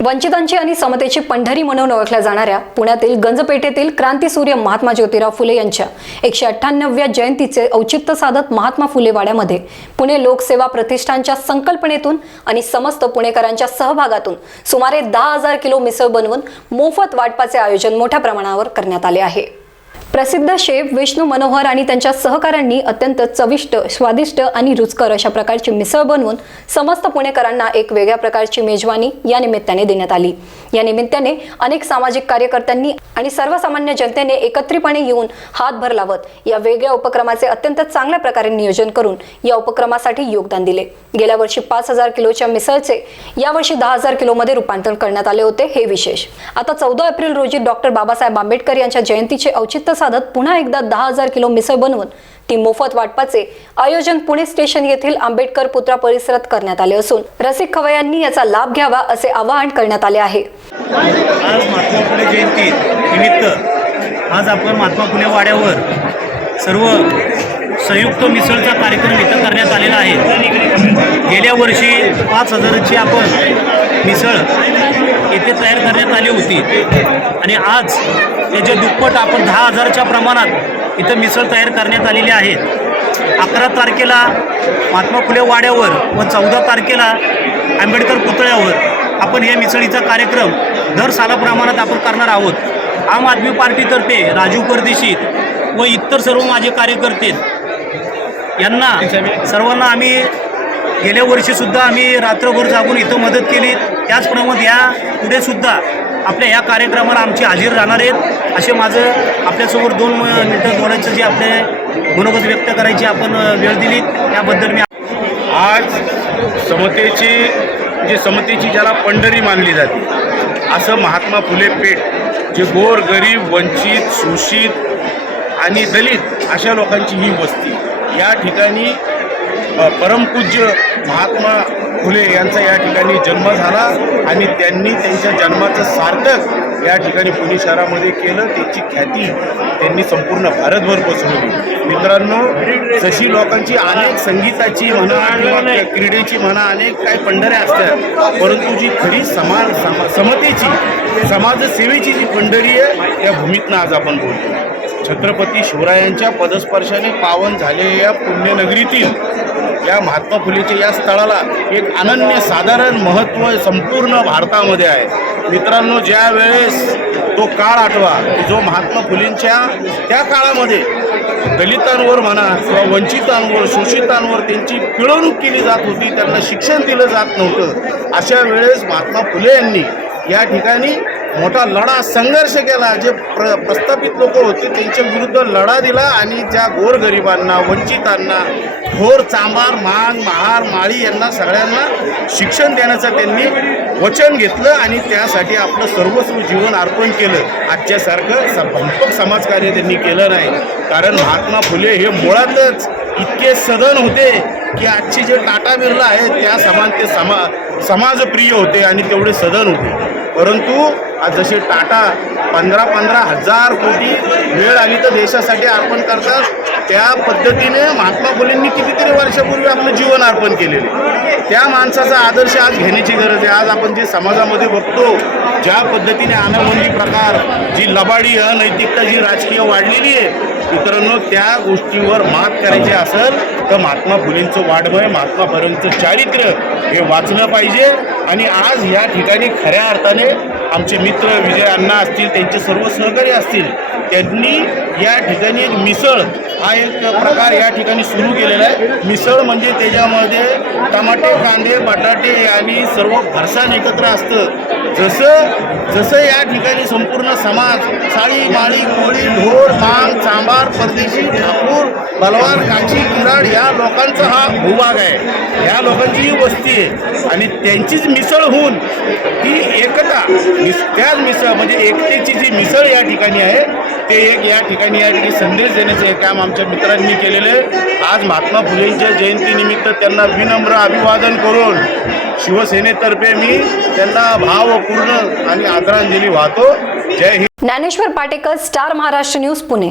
वंचितांची आणि समतेची पंढरी म्हणून ओळखल्या जाणाऱ्या पुण्यातील गंजपेठेतील क्रांतीसूर्य महात्मा ज्योतिराव फुले यांच्या एकशे अठ्ठ्याण्णव्या जयंतीचे औचित्य साधत महात्मा फुले वाड्यामध्ये पुणे लोकसेवा प्रतिष्ठानच्या संकल्पनेतून आणि समस्त पुणेकरांच्या सहभागातून सुमारे दहा हजार किलो मिसळ बनवून मोफत वाटपाचे आयोजन मोठ्या प्रमाणावर करण्यात आले आहे. प्रसिद्ध शेफ विष्णू मनोहर आणि त्यांच्या सहकाऱ्यांनी अत्यंत चविष्ट स्वादिष्ट आणि रुचकर अशा प्रकारची मिसळ बनवून समस्त पुणेकरांना एक वेगळ्या प्रकारची मेजवानी या निमित्ताने देण्यात आली. या निमित्ताने अनेक सामाजिक कार्यकर्त्यांनी आणि सर्वसामान्य जनतेने एकत्रितपणे येऊन हातभर लावत या वेगळ्या उपक्रमाचे अत्यंत चांगल्या प्रकारे नियोजन करून या उपक्रमासाठी योगदान दिले. गेल्या वर्षी पाच हजार किलोच्या मिसळचे यावर्षी दहा हजार किलोमध्ये रूपांतर करण्यात आले होते हे विशेष. आता चौदा एप्रिल रोजी डॉक्टर बाबासाहेब आंबेडकर यांच्या जयंतीचे औचित्य साधत पुन्हा एकदा दहा हजार किलो मिसळ बनवून ती मोफत वाटपाचे आयोजन पुणे स्टेशन येथील आंबेडकर पुत्रा परिसरात करण्यात आले असून रसिक खवयांनी याचा लाभ घ्यावा असे आवाहन करण्यात आले आहे. आज महात्मा फुले जयंती निमित्त आज आपण महात्मा फुले वाड्यावर सर्व संयुक्त मिसळचा कार्यक्रम इथं करण्यात आलेला आहे. गेल्या वर्षी पाच हजाराची आपण मिसळ येथे तयार करण्यात आली होती. आणि आज याच्या दुप्पट आपण दहा हजारच्या प्रमाणात इथं मिसळ तयार करण्यात आलेली आहेत अकरा तारखेला महात्मा फुले वाड्यावर व चौदा तारखेला आंबेडकर पुतळ्यावर आपण हे मिसळीचा कार्यक्रम दर सालाप्रमाणात आपण करणार आहोत. आम आदमी पार्टीतर्फे राजू परदेशी व इतर सर्व माझे कार्यकर्ते यांना सर्वांना आम्ही गेल्या वर्षीसुद्धा आम्ही रात्रभर जागून इथं मदत केली. त्याचप्रमाणे या पुढेसुद्धा आपल्या या कार्यक्रमाला आमची हजेर राहणार आहेत. असे माझं आपल्यासमोर दोन मिनटं बोलायचं जे आपले मनोगत व्यक्त करायची आपण वेळ दिली. त्याबद्दल मी आज समतेची जे समतेची ज्याला पंढरी मानली जाते असं महात्मा फुले पेठ जे गोर गरीब वंचित शोषित आणि दलित अशा लोकांची ही वस्ती या ठिकाणी परमपूज्य महात्मा फुले यांचा या ठिकाणी जन्म झाला आणि त्यांनी त्यांच्या जन्माचं सार्थक या ठिकाणी पुणे शहरामध्ये केलं. त्याची ख्याती त्यांनी संपूर्ण भारतभर पसरवली. मित्रांनो जशी लोकांची अनेक संगीताची म्हणा किंवा क्रीडेची म्हणा अनेक काही पंढऱ्या असतात परंतु जी खरी समान समा समतेची समाजसेवेची जी पंढरी आहे त्या भूमीतनं आज आपण बोलतो. छत्रपती शिवरायांच्या पदस्पर्शाने पावन झालेल्या या पुण्यनगरीतील या महात्मा फुलेच्या या स्थळाला एक अनन्य साधारण महत्त्व संपूर्ण भारतामध्ये आहे. मित्रांनो ज्या वेळेस तो काळ आठवा की जो महात्मा फुलेंच्या त्या काळामध्ये दलितांवर म्हणा किंवा वंचितांवर शोषितांवर त्यांची पिळवणूक केली जात होती त्यांना शिक्षण दिलं जात नव्हतं अशा वेळेस महात्मा फुले यांनी या ठिकाणी मोठा लढा संघर्ष केला. जे प्र प्रस्थापित लोक होते त्यांच्या विरुद्ध लढा दिला आणि ज्या गोरगरिबांना वंचितांना थोर चांबार मान महार माळी यांना सगळ्यांना शिक्षण देण्याचा त्यांनी वचन घेतलं आणि त्यासाठी आपलं सर्वस्व जीवन अर्पण केलं. आजच्यासारखं स भंपक समाजकार्य त्यांनी केलं नाही. कारण महात्मा फुले हे मुळातच इतके सदन होते की आजचे जे टाटा बिर्ला आहेत त्या समान ते समा समाजप्रिय होते आणि तेवढे सदन होते. परंतु आज जसे टाटा पंधरा पंधरा हजार कोटी वेळ आली तर देशासाठी अर्पण करतात त्या पद्धतीने महात्मा फुलेंनी कितीतरी वर्षापूर्वी आपलं जीवन अर्पण केलेले. त्या माणसाचा आदर्श आज घेण्याची गरज आहे. आज आपण जे समाजामध्ये बघतो ज्या पद्धतीने आनंदी प्रकार जी लबाडी अनैतिकता जी राजकीय वाढलेली आहे मित्रांनो त्या गोष्टीवर मात करायची असेल तर महात्मा फुलेंचं वाढवय महात्मा फुलेंचं चारित्र्य हे वाचलं पाहिजे. आणि आज या ठिकाणी खऱ्या अर्थाने आमचे मित्र विजय अण्णा असतील त्यांचे सर्व सहकारी असतील त्यांनी या ठिकाणी एक मिसळ हा एक प्रकार या ठिकाणी सुरू केलेला आहे. मिसळ म्हणजे त्याच्यामध्ये टमाटे कांदे बटाटे आणि सर्व फरसाण एकत्र असतं. जसं जसं या ठिकाणी संपूर्ण समाज साळी माळी कोळी ढोर मांग चांबार परदेशी ठाकूर बलवार काची किराड या लोकांचा हा भूभाग आहे. ह्या लोकांची ही वस्ती आहे आणि त्यांचीच मिसळ होऊन ही एकता मिस त्याच मिसळ म्हणजे एकतेची जी मिसळ या ठिकाणी आहे ते एक या ठिकाणी या ठिकाणी संदेश देण्याचं हे काम आमच्या मित्रांनी केलेलं आहे. आज महात्मा फुलेंच्या जयंतीनिमित्त त्यांना विनम्र अभिवादन करून शिवसेनेतर्फे मी त्यांना भावपूर्ण आणि आदरांजली वाहतो. जय Hind. Dnyaneshwar Patekar star Maharashtra news Pune.